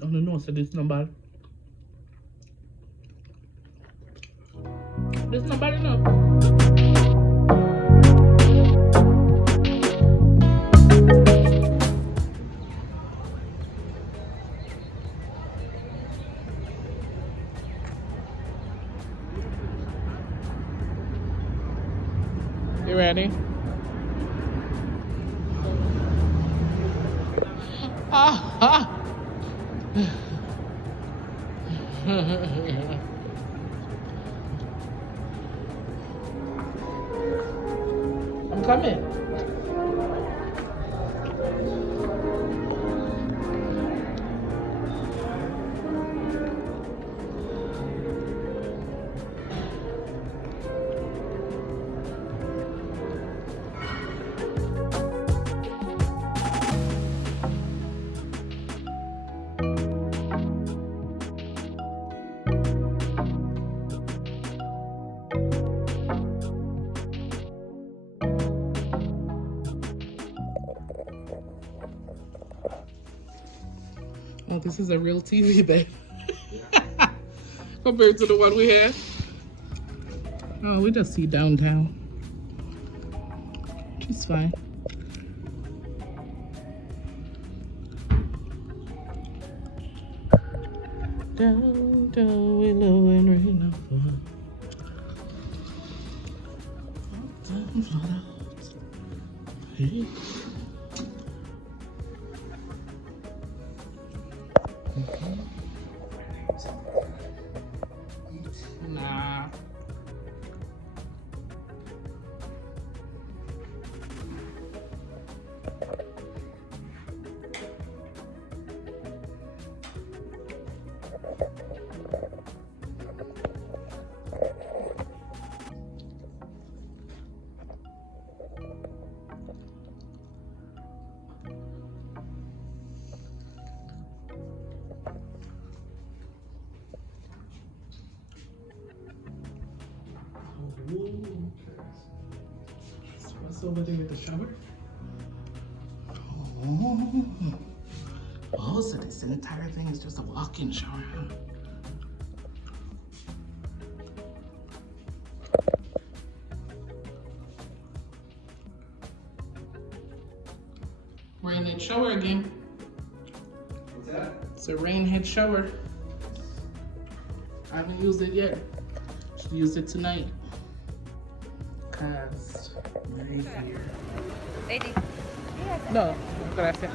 don't know, so this not bad. This not bad enough. You ready? Ah, I'm coming. Oh, this is a real TV, babe. Compared to the one we had. Oh, we just see downtown. It's fine. Downtown, we low and rain up for. Down, flood out. Hey. Nah. So what's over there with the shower? Oh, so this entire thing is just a walk-in shower, huh? Rainhead shower again. What's that? It's a rainhead shower. I haven't used it yet. Should use it tonight. Cause right here. Lady. No, gracias.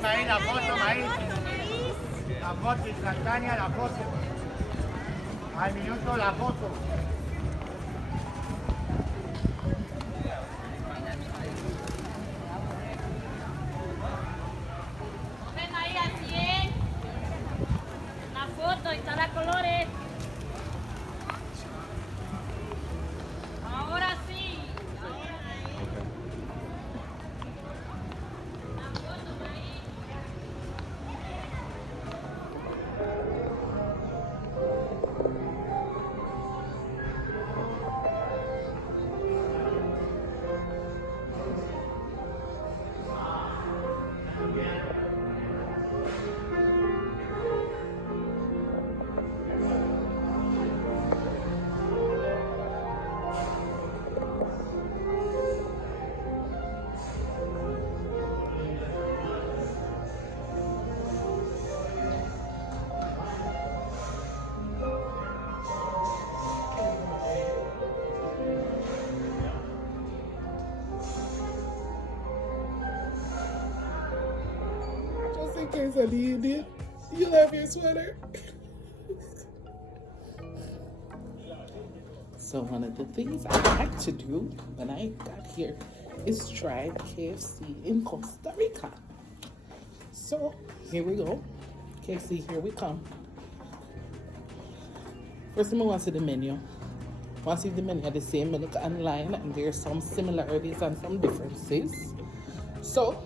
Ahí, la foto, ahí. La foto instantánea, la foto. Al minuto la foto. Ven ahí al 100. La foto y está a colores. Ahora sí. La foto ahí. Just in case I need it. You love your sweater. So one of the things I had to do when I got here is try KFC in Costa Rica. So here we go. KFC, here we come. First thing I want to see the menu. I want to see if the menu are the same. I look online and there's some similarities and some differences. So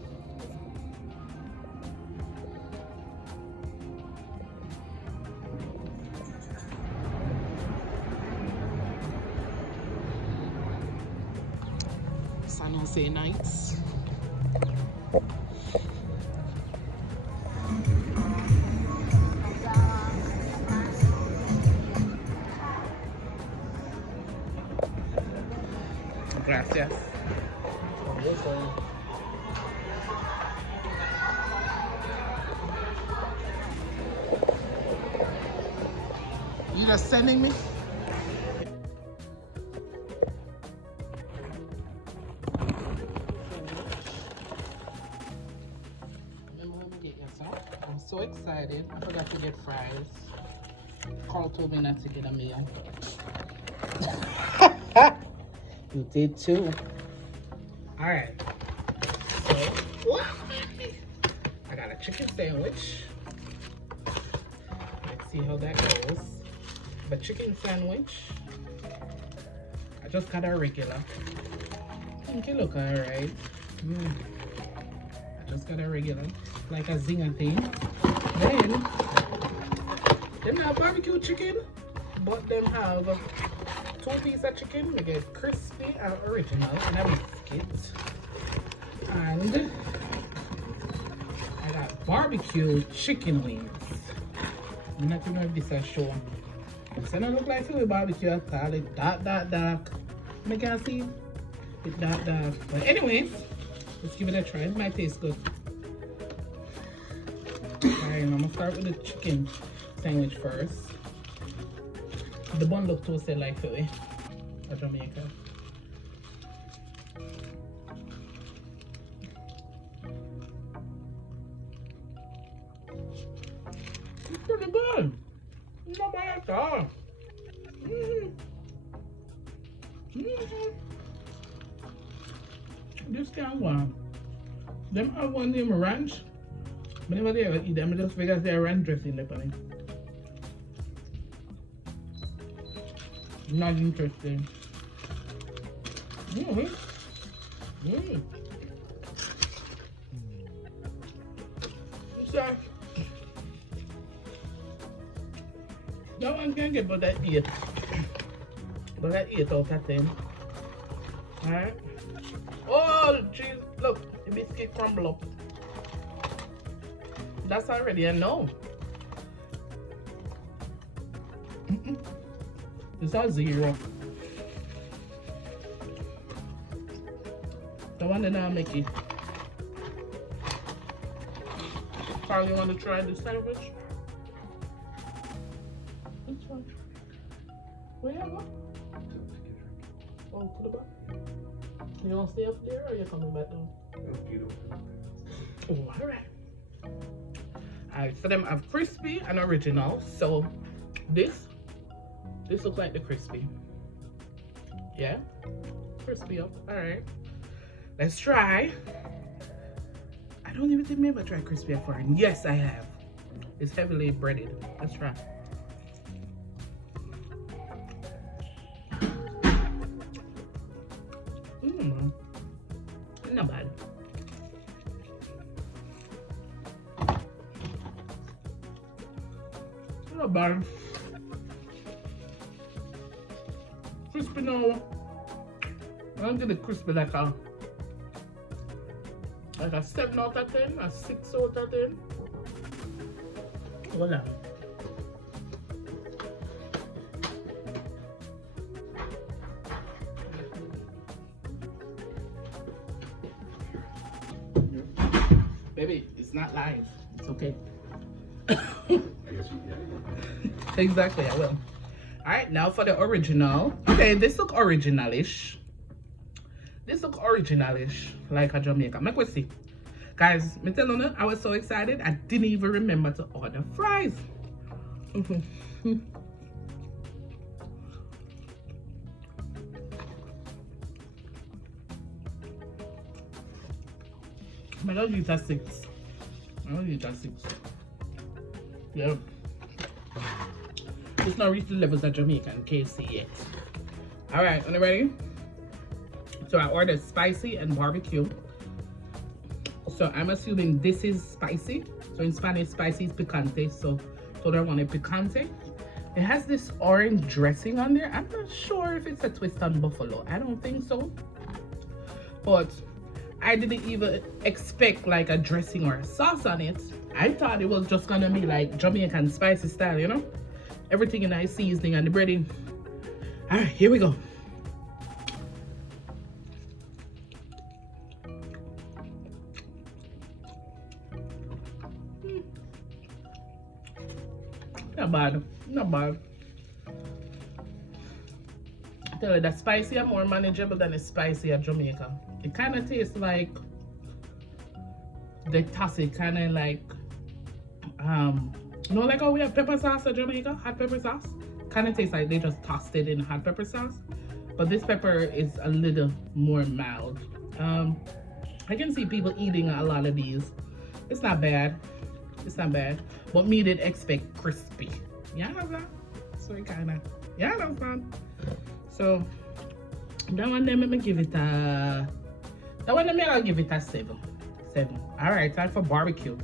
San Jose nights. Gracias. You just sending me? I'm so excited. I forgot to get fries. Carl told me not to get a meal. You did too. Alright. So, I got a chicken sandwich. Let's see how that goes. The chicken sandwich. I just got a regular. I think it look alright. I just got a regular. Like a zinger thing. Then have barbecue chicken, but them have 2 pieces of chicken. They get crispy and original and a biscuit. And I got barbecue chicken wings. I'm not even know if this is show. It's gonna look like food barbecue at all. It's dark. I can see it's dark. But anyways, let's give it a try. It might taste good. Alright, I'm gonna start with the chicken sandwich first. The bun look toasted like Philly or Jamaica. It's pretty good. Not bad at all. This kind of one. Them have one named ranch. Whenever they ever eat them, I just figure they're ranch dressing up on it. Not interesting. So, that one can get about that 8. About that 8 out of 10. Alright. Oh, jeez. Look, the biscuit crumble up. That's already a no. It's a 0. The one that I make it. Carl, you want to try the sandwich? Which one? Where you go? Oh, to the back. You want to stay up there or you coming back down? Oh, alright. Alright, so them have crispy and original. So this looks like the crispy. Yeah? Crispy up. Alright. Let's try. I don't even think I've ever tried crispy before. And yes, I have. It's heavily breaded. Let's try. Not bad. Not bad. Crispy now. I don't get it crispy like a 7 out of 10, a 6 out of 10. Voila. Baby, it's not live. It's okay. Exactly, I will. Alright, now for the original. Okay, this look originalish. This look originalish, like a Jamaica. Make we see. Guys, me tell you, I was so excited, I didn't even remember to order fries. I don't use a 6. I don't use a 6. Yeah. It's not reached the levels of Jamaican KC yet. Alright, are you ready? So I ordered spicy and barbecue. So I'm assuming this is spicy. So in Spanish, spicy is picante. So I wanted picante. It has this orange dressing on there. I'm not sure if it's a twist on buffalo. I don't think so. but I didn't even expect like a dressing or a sauce on it. I thought it was just gonna be like Jamaican spicy style, you know? Everything in nice seasoning and the breading. All right, here we go. Not bad, not bad. I tell you, the spicy are more manageable than the spicy at Jamaica. It kind of tastes like they toss it, kind of like you know, like how we have pepper sauce at Jamaica, hot pepper sauce. Kind of tastes like they just tossed it in hot pepper sauce, but this pepper is a little more mild. I can see people eating a lot of these. It's not bad. It's not bad, but me did expect crispy. Yeah, I know that. So it kind of, yeah, that's fun. So that one them, I'm gonna give it a. That one I'll give it a 7. 7. All right, time for barbecue.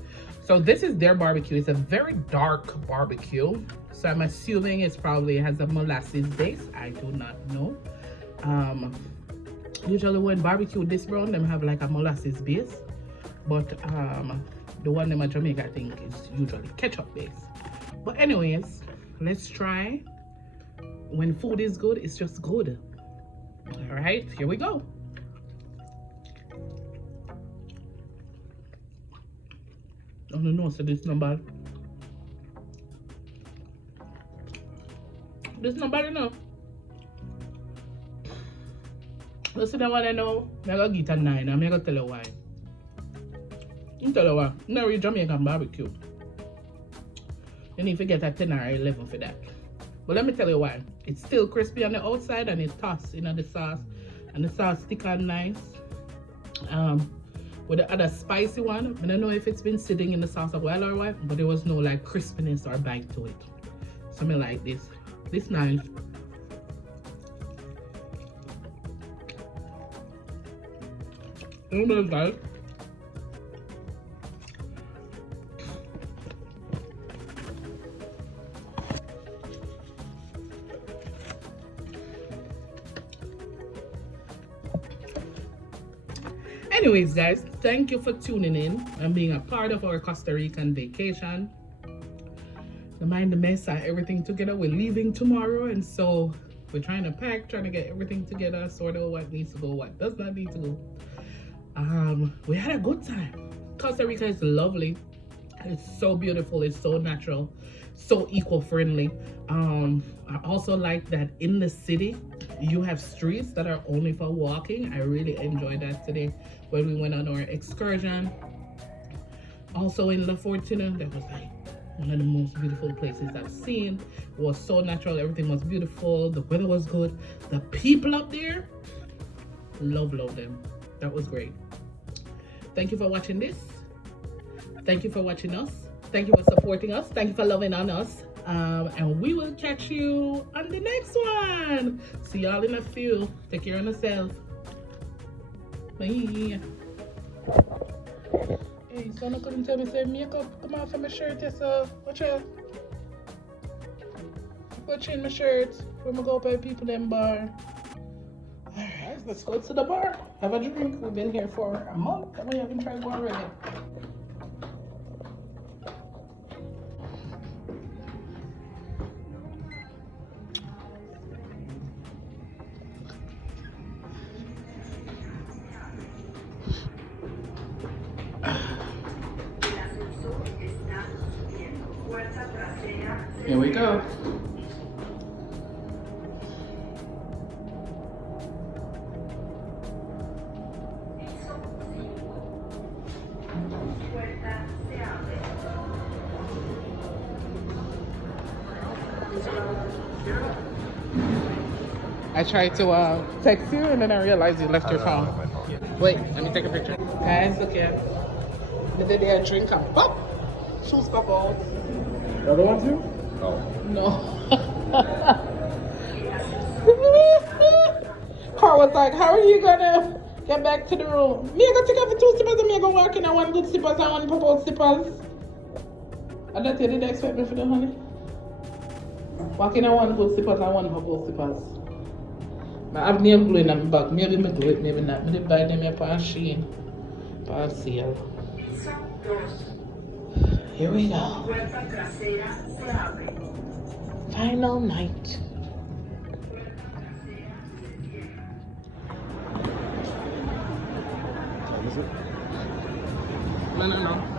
So this is their barbecue. It's a very dark barbecue. So I'm assuming it's probably has a molasses base. I do not know. Usually when barbecue this brown, them have like a molasses base. But the one in Jamaica, I think, is usually ketchup base. But anyways, let's try. When food is good, it's just good. All right, here we go. I don't know, so this not bad. This not bad enough. Let's see that one I know. I'm gonna give it a 9. I'm gonna tell you why. I'm tell you why. No real Jamaican barbecue. You need to get a 10 or 11 for that. But let me tell you why. It's still crispy on the outside and it's tossed in the sauce. And the sauce thick and nice. With the other spicy one, I don't know if it's been sitting in the sauce a while or what, but there was no like crispiness or bite to it. Something like this. This nice. Guys. Anyways, guys, thank you for tuning in and being a part of our Costa Rican vacation. Don't mind the mess and everything together. We're leaving tomorrow, and so we're trying to pack, trying to get everything together, sort of what needs to go, what does not need to go. We had a good time. Costa Rica is lovely. It's so beautiful. It's so natural, so eco-friendly. I also like that in the city you have streets that are only for walking. I really enjoyed that today when we went on our excursion. Also in La Fortuna, that was like one of the most beautiful places I've seen. It was so natural. Everything was beautiful. The weather was good. The people up there, love them. That was great. Thank you for watching this. Thank you for watching us. Thank you for supporting us. Thank you for loving on us. And we will catch you on the next one. See y'all in a few. Take care of yourself. Bye. Hey, son, I couldn't tell me say makeup come off of my shirt. Yes, watch out. Put in my shirt when I go by people them bar. Alright, let's go to the bar. Have a drink. We've been here for a month and we haven't tried one already. Here we go. I tried to text you and then I realized you left your phone. Wait, let me take a picture. Guys, look here. The day I drink and pop. Shoes pop out. The other one too? Oh. No. Carl was like, how are you gonna get back to the room? Me, I gotta take off the 2 slippers and me, I go walk in. I want good slippers, I want purple slippers. I don't think you didn't expect me for that, honey. Walk in, I want good slippers, I want purple slippers. I have nail glue in my bag. Maybe I glue it, maybe not. I did buy them here on Shein. On sale. Here we go. Final night. What is it? No.